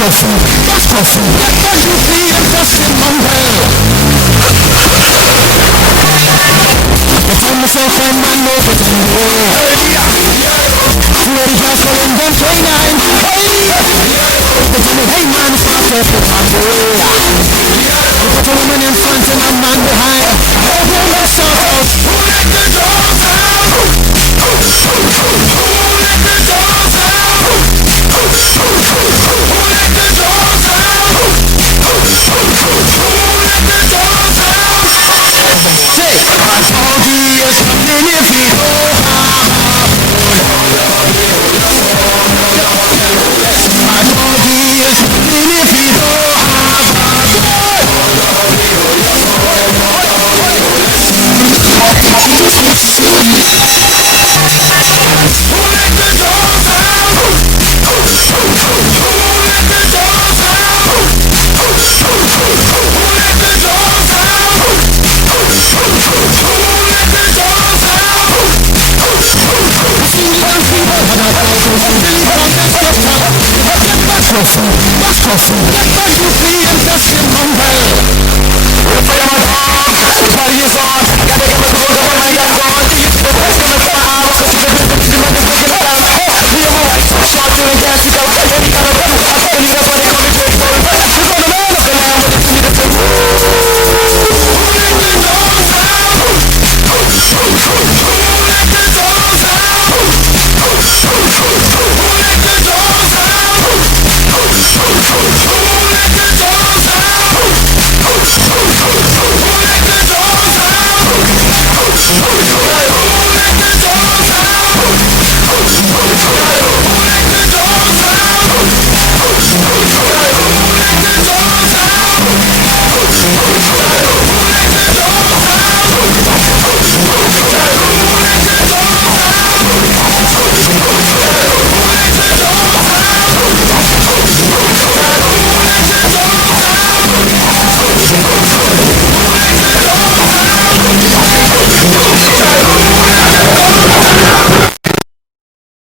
koffie, waskoffie. Lekker joepie en vast in mijn wel. Ik voel mezelf van mijn leven te doen. Voel ik jou zo in den veenijn. Dat je me heen man gaat even gaan door. Ik heb een man in front en een man behind. Ik wil mezelf uit. Hoe let the dogs out? Who let the dogs out? Waskoffie, lekker joepie en vast in mijn wel. Party is on.